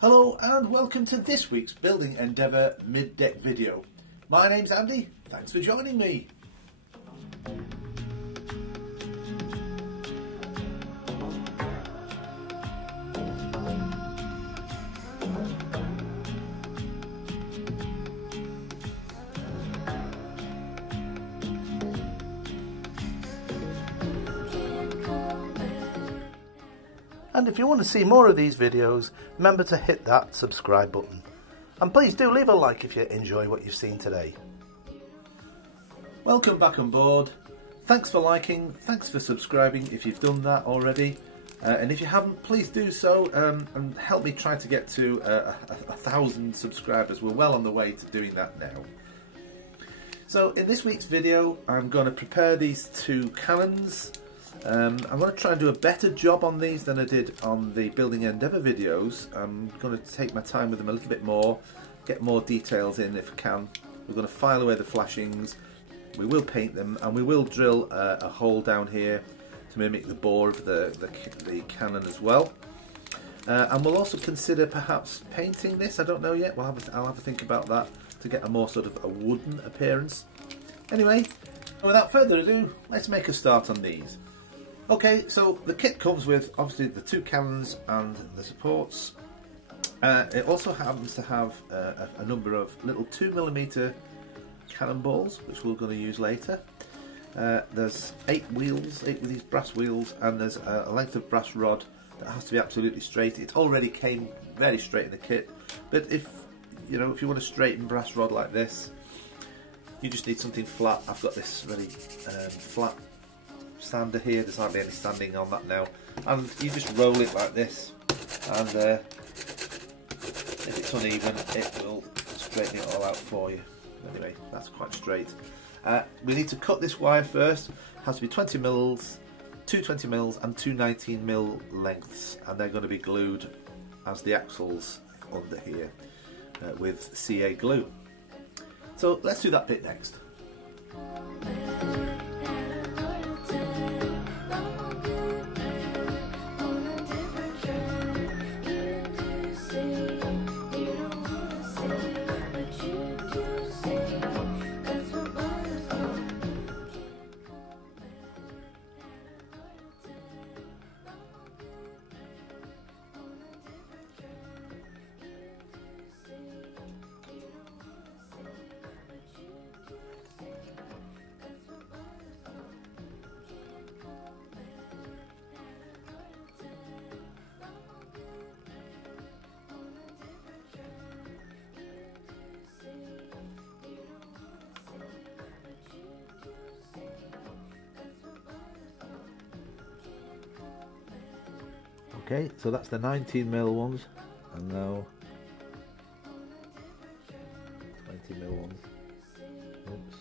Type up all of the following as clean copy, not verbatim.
Hello and welcome to this week's Building Endeavour mid-deck video. My name's Andy, thanks for joining me. And if you want to see more of these videos, remember to hit that subscribe button. And please do leave a like if you enjoy what you've seen today. Welcome back on board. Thanks for liking, thanks for subscribing if you've done that already. And if you haven't, please do so and help me try to get to 1,000 subscribers. We're well on the way to doing that now. So in this week's video, I'm going to prepare these two cannons. I'm going to try and do a better job on these than I did on the Building Endeavour videos. I'm going to take my time with them a little bit more, get more details in if I can. We're going to file away the flashings, we will paint them, and we will drill a hole down here to mimic the bore of the cannon as well. And we'll also consider perhaps painting this, I don't know yet, I'll have a think about that to get a more sort of a wooden appearance. Anyway, without further ado, let's make a start on these. Okay, so the kit comes with obviously the two cannons and the supports. It also happens to have a number of little 2mm cannonballs, which we're going to use later. There's 8 wheels, 8 with these brass wheels, and there's a length of brass rod that has to be absolutely straight. It already came very straight in the kit, but if you want a straighten brass rod like this, you just need something flat. I've got this really flat sander here, there's hardly any sanding on that now, and you just roll it like this, and if it's uneven it will straighten it all out for you. Anyway, that's quite straight. We need to cut this wire first. It has to be 20mm, two 20mm and two 19mm lengths, and they're going to be glued as the axles under here with CA glue. So let's do that bit next. Okay, so that's the 19mm ones, and now 20mm ones. Oops.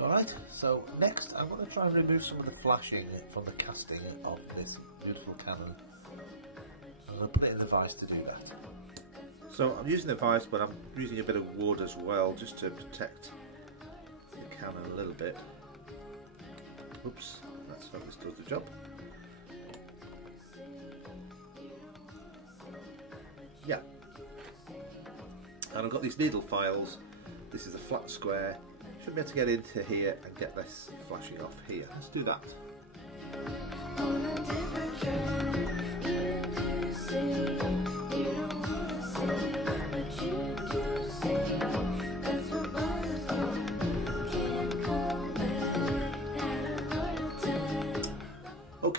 Alright, so next I'm going to try and remove some of the flashing from the casting of this beautiful cannon. I'm going to put it in the vise to do that. So I'm using the vise, but I'm using a bit of wood as well, just to protect the cannon a little bit. Oops, that's how this does the job. Yeah. And I've got these needle files. This is a flat square. Should be able to get into here and get this flashing off here. Let's do that. On a different trail, you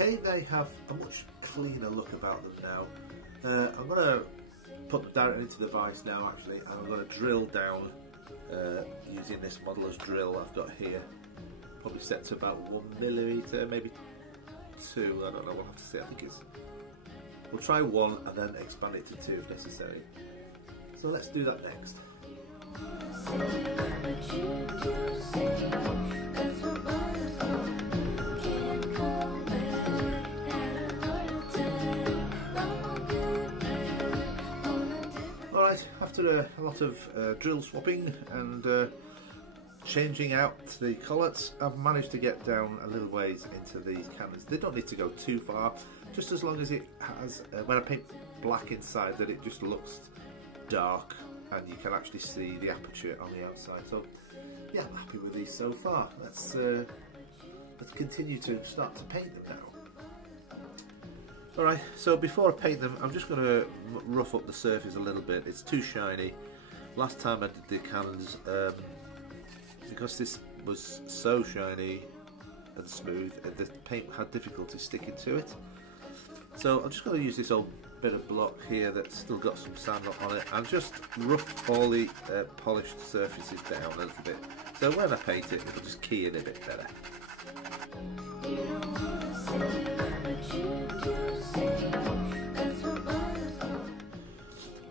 Okay, they have a much cleaner look about them now. I'm going to put them directly into the vise now actually, and I'm going to drill down using this modeller's drill I've got here. Probably set to about 1mm, maybe 2, I don't know, we'll have to see. I think we'll try 1 and then expand it to 2 if necessary. So let's do that next. Alright, after a lot of drill swapping and changing out the collets, I've managed to get down a little ways into these cannons. They don't need to go too far, just as long as it has, when I paint black inside, that it just looks dark and you can actually see the aperture on the outside. So yeah, I'm happy with these so far. Let's continue to start to paint them now. Alright, so before I paint them, I'm just going to rough up the surface a little bit. It's too shiny. Last time I did the cannons, because this was so shiny and smooth, the paint had difficulty sticking to it. So I'm just going to use this old bit of block here that's still got some sand on it and just rough all the polished surfaces down a little bit. So when I paint it, it'll just key in a bit better.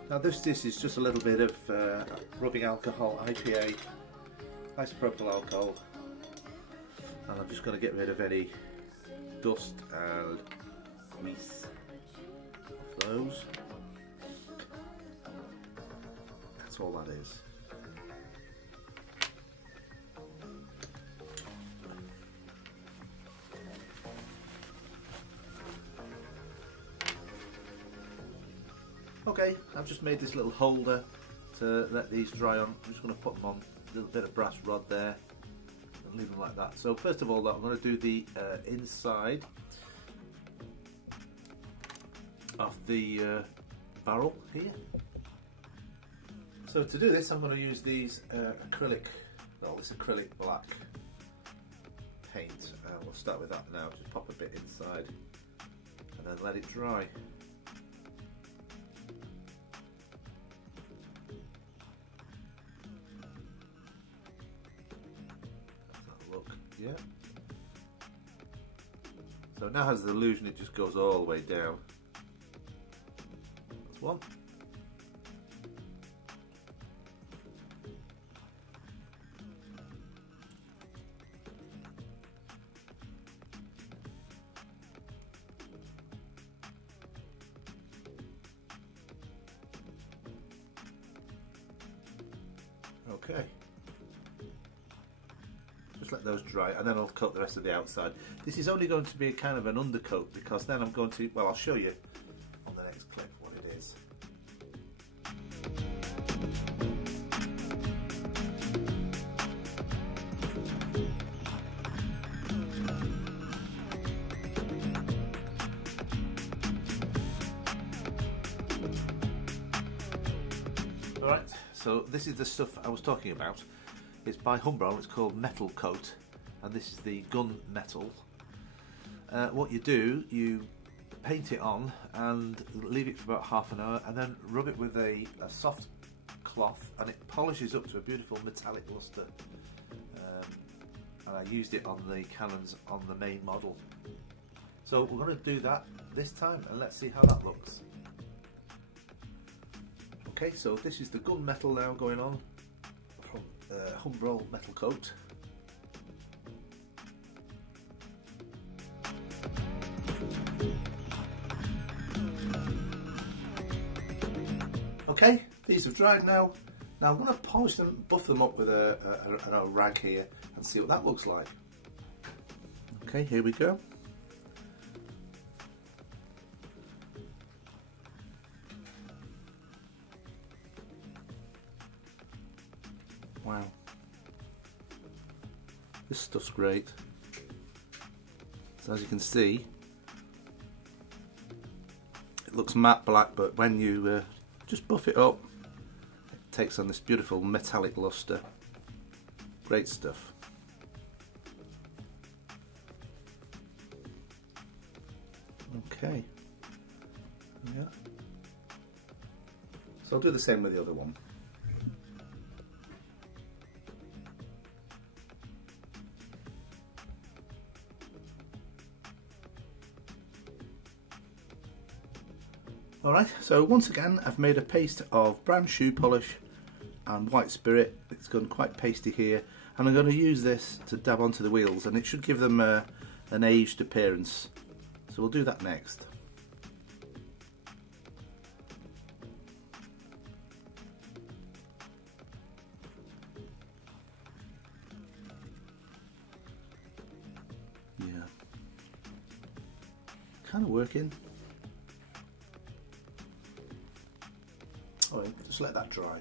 Now this is just a little bit of rubbing alcohol, IPA, isopropyl alcohol, and I'm just going to get rid of any dust and grease of those. That's all that is. Okay, I've just made this little holder to let these dry on. I'm just going to put them on a little bit of brass rod there and leave them like that. So first of all, I'm going to do the inside of the barrel here. So to do this, I'm going to use these this acrylic black paint. We'll start with that now. Just pop a bit inside and then let it dry. Yeah. So it now has the illusion it just goes all the way down. That's one. Okay. Just let those dry and then I'll coat the rest of the outside. This is only going to be a kind of an undercoat because then I'm going to, well, I'll show you on the next clip what it is. Alright, so this is the stuff I was talking about. It's by Humbrol, it's called Metal Coat, and this is the gun metal. What you do, you paint it on and leave it for about half an hour and then rub it with a soft cloth and it polishes up to a beautiful metallic luster. And I used it on the cannons on the main model. So we're going to do that this time and let's see how that looks. Okay, so this is the gun metal now going on from Humbrol Metal Coat. Okay, these have dried now. Now I'm going to polish them, buff them up with an old rag here and see what that looks like. Okay, here we go. Wow, this stuff's great. So as you can see, it looks matte black, but when you just buff it up, it takes on this beautiful metallic luster. Great stuff. Yeah. So I'll do the same with the other one. Alright, so once again I've made a paste of brown shoe polish and white spirit. It's gone quite pasty here, and I'm going to use this to dab onto the wheels, and it should give them an aged appearance. So we'll do that next. Yeah, kind of working. Oh, just let that dry.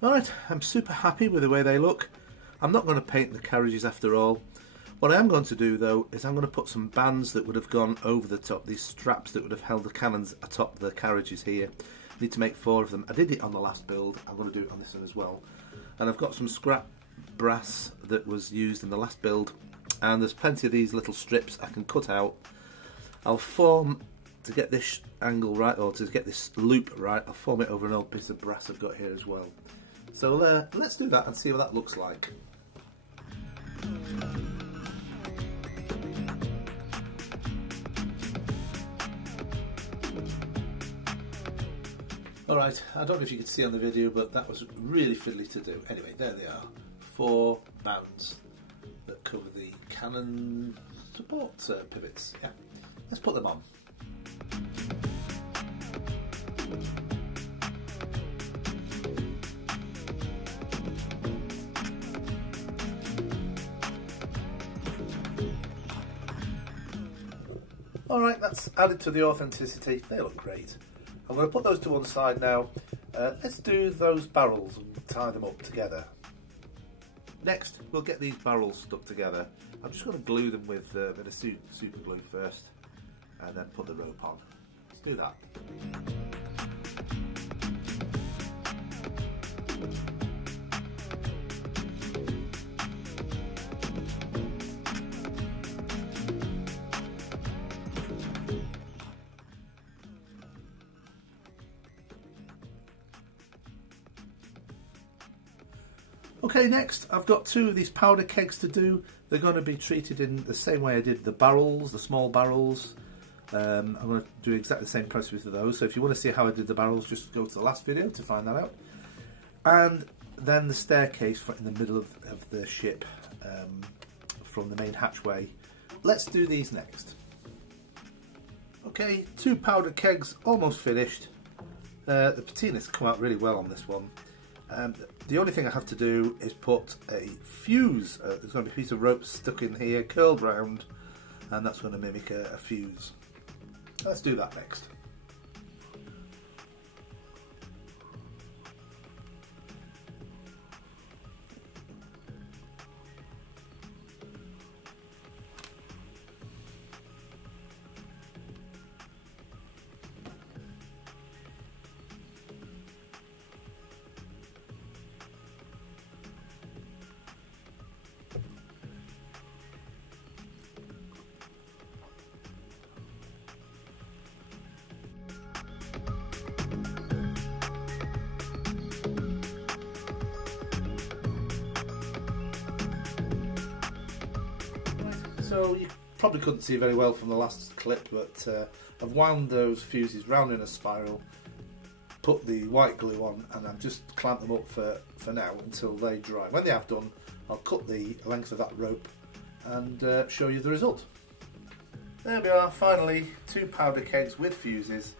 Alright, I'm super happy with the way they look. I'm not going to paint the carriages after all. What I am going to do though is I'm going to put some bands that would have gone over the top, these straps that would have held the cannons atop the carriages here. I need to make 4 of them. I did it on the last build, I'm going to do it on this one as well. And I've got some scrap brass that was used in the last build, and there's plenty of these little strips I can cut out. I'll form, to get this angle right, or to get this loop right, I'll form it over an old piece of brass I've got here as well. So let's do that and see what that looks like. Alright, I don't know if you could see on the video, but that was really fiddly to do. Anyway, there they are. 4 bands that cover the cannon support pivots. Yeah, let's put them on. Alright, that's added to the authenticity. They look great. I'm going to put those to one side now. Let's do those barrels and tie them up together. Next, we'll get these barrels stuck together. I'm just going to glue them with a bit of super glue first, and then put the rope on. Let's do that. Okay, next I've got 2 of these powder kegs to do. They're going to be treated in the same way I did the barrels, the small barrels. I'm going to do exactly the same process with those. So if you want to see how I did the barrels, just go to the last video to find that out. And then the staircase in the middle of the ship from the main hatchway. Let's do these next. Okay, 2 powder kegs almost finished. The patina's come out really well on this one. The only thing I have to do is put a fuse. There's going to be a piece of rope stuck in here, curled round, and that's going to mimic a fuse. Let's do that next. So you probably couldn't see very well from the last clip, but I've wound those fuses round in a spiral, put the white glue on, and I've just clamped them up for now until they dry. When they have done, I'll cut the length of that rope and show you the result. There we are, finally 2 powder kegs with fuses.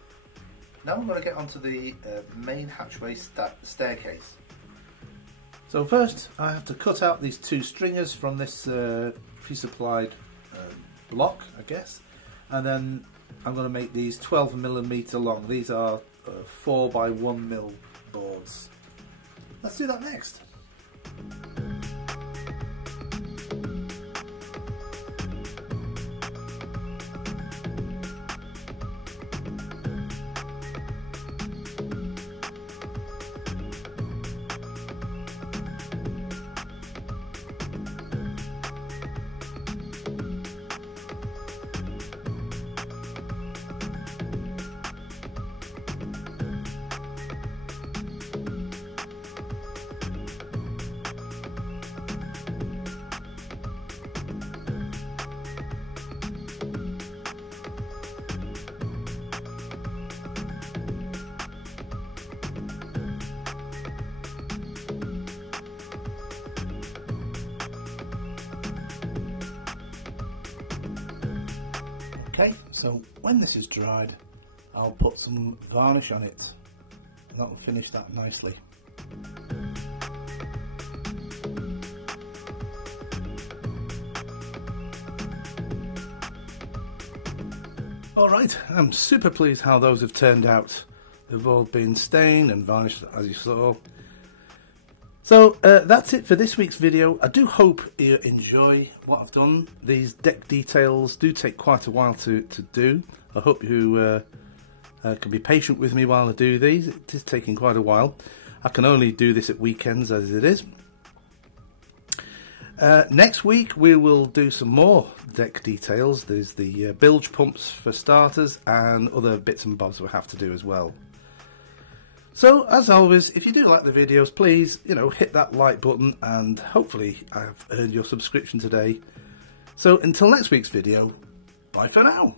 Now I'm going to get onto the main hatchway staircase. So first I have to cut out these two stringers from this pre-supplied block, I guess, and then I'm going to make these 12mm long. These are 4 by 1mm boards. Let's do that next. Okay, so when this is dried, I'll put some varnish on it, and that will finish that nicely. Alright, I'm super pleased how those have turned out. They've all been stained and varnished, as you saw. So that's it for this week's video. I do hope you enjoy what I've done. These deck details do take quite a while to do. I hope you can be patient with me while I do these. It is taking quite a while. I can only do this at weekends as it is. Next week we will do some more deck details. There's the bilge pumps for starters and other bits and bobs we'll have to do as well. So, as always, if you do like the videos, please, hit that like button, and hopefully I've earned your subscription today. So, until next week's video, bye for now.